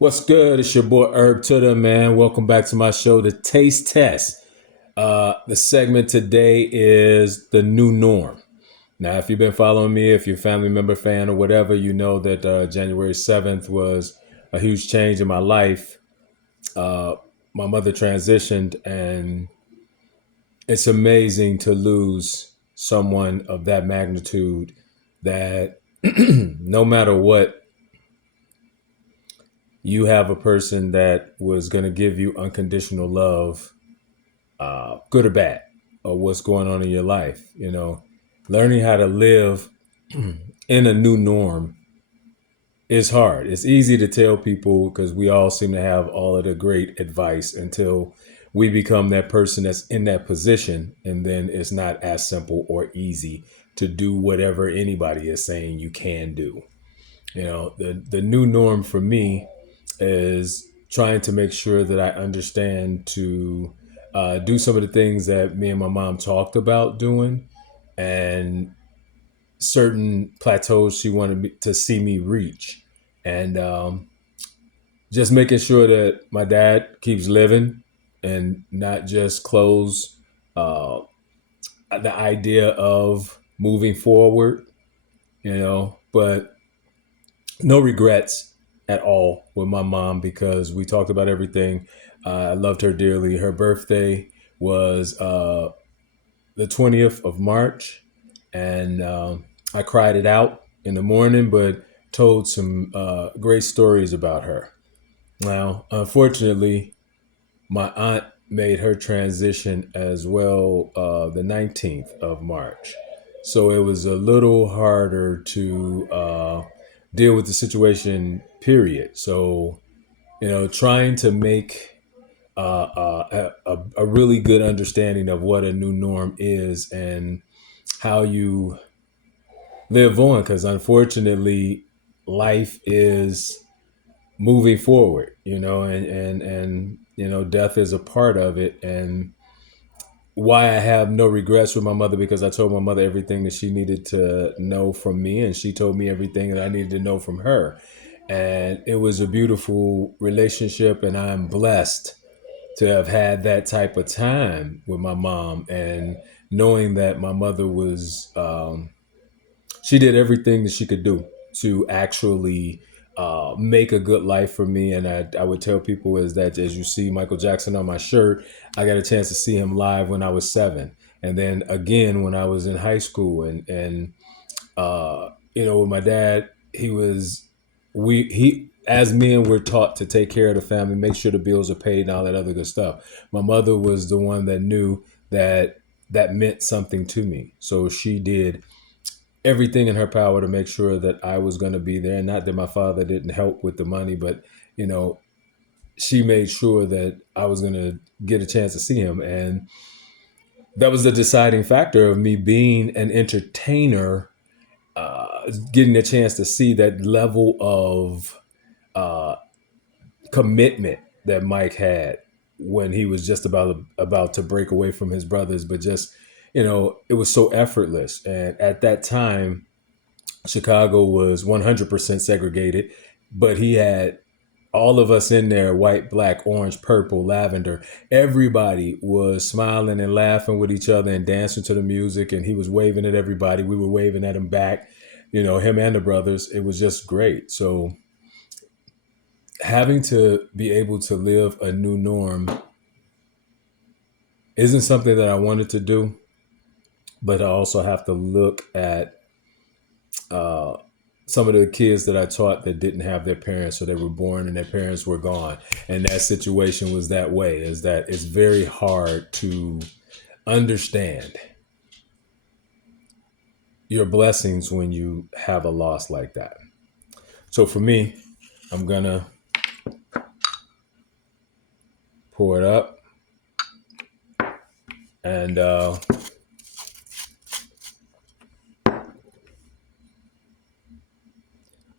What's good? It's your boy Herb Tutter, man. Welcome back to my show, The Taste Test. The segment today is the new norm. Now, if you've been following me, if you're a family member, fan, or whatever, you know that January 7th was a huge change in my life. Uh, my mother transitioned, and it's amazing to lose someone of that magnitude that no matter what, you have a person that was going to give you unconditional love, good or bad, or what's going on in your life. Learning how to live in a new norm is hard. It's easy to tell people because we all seem to have all of the great advice until we become that person that's in that position. And then it's not as simple or easy to do whatever anybody is saying you can do. The new norm for me is trying to make sure that I understand to do some of the things that me and my mom talked about doing, and certain plateaus she wanted me to see me reach, and just making sure that my dad keeps living and not just close uh, the idea of moving forward, but no regrets at all with my mom because we talked about everything. I loved her dearly. Her birthday was the 20th of March, and I cried it out in the morning, but told some great stories about her. Now, unfortunately, my aunt made her transition as well the 19th of March. So it was a little harder to deal with the situation, period. So, trying to make a really good understanding of what a new norm is and how you live on. Because unfortunately, life is moving forward, and death is a part of it. And why I have no regrets with my mother, because I told my mother everything that she needed to know from me, and she told me everything that I needed to know from her. And it was a beautiful relationship, and I'm blessed to have had that type of time with my mom, and knowing that my mother was she did everything that she could do to actually make a good life for me. And I would tell people is that, as you see Michael Jackson on my shirt, I got a chance to see him live when I was 7, and then again when I was in high school. And with my dad, he as men were taught to take care of the family, make sure the bills are paid, and all that other good stuff. My mother was the one that knew that that meant something to me, so she did everything in her power to make sure that I was going to be there. Not that my father didn't help with the money, but you know, she made sure that I was going to get a chance to see him, and that was the deciding factor of me being an entertainer. Getting a chance to see that level of uh, commitment that Mike had when he was just about to break away from his brothers, but just it was so effortless. And at that time, Chicago was 100% segregated, but he had all of us in there: white, black, orange, purple, lavender. Everybody was smiling and laughing with each other and dancing to the music, and he was waving at everybody. We were waving at him back, him and the brothers. It was just great. So having to be able to live a new norm isn't something that I wanted to do, but I also have to look at uh, some of the kids that I taught that didn't have their parents, so they were born and their parents were gone. And that situation was that way, is that it's very hard to understand your blessings when you have a loss like that. So for me, I'm going to pour it up and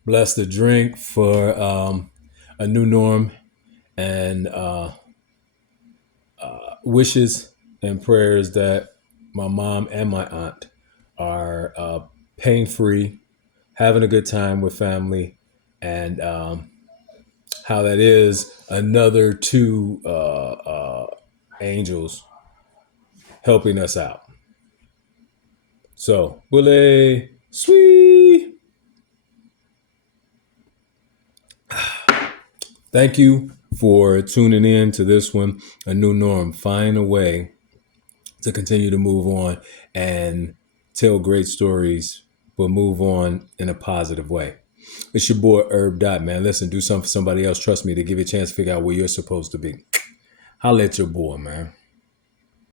bless the drink for a new norm, and wishes and prayers that my mom and my aunt are pain free, having a good time with family, and how that is another two angels helping us out. So, Willie, sweet. Thank you for tuning in to this one, A New Norm. Find a way to continue to move on and tell great stories, but move on in a positive way. It's your boy Herb Dot, man. Listen, do something for somebody else. Trust me, to give you a chance to figure out where you're supposed to be. Holla at your boy, man.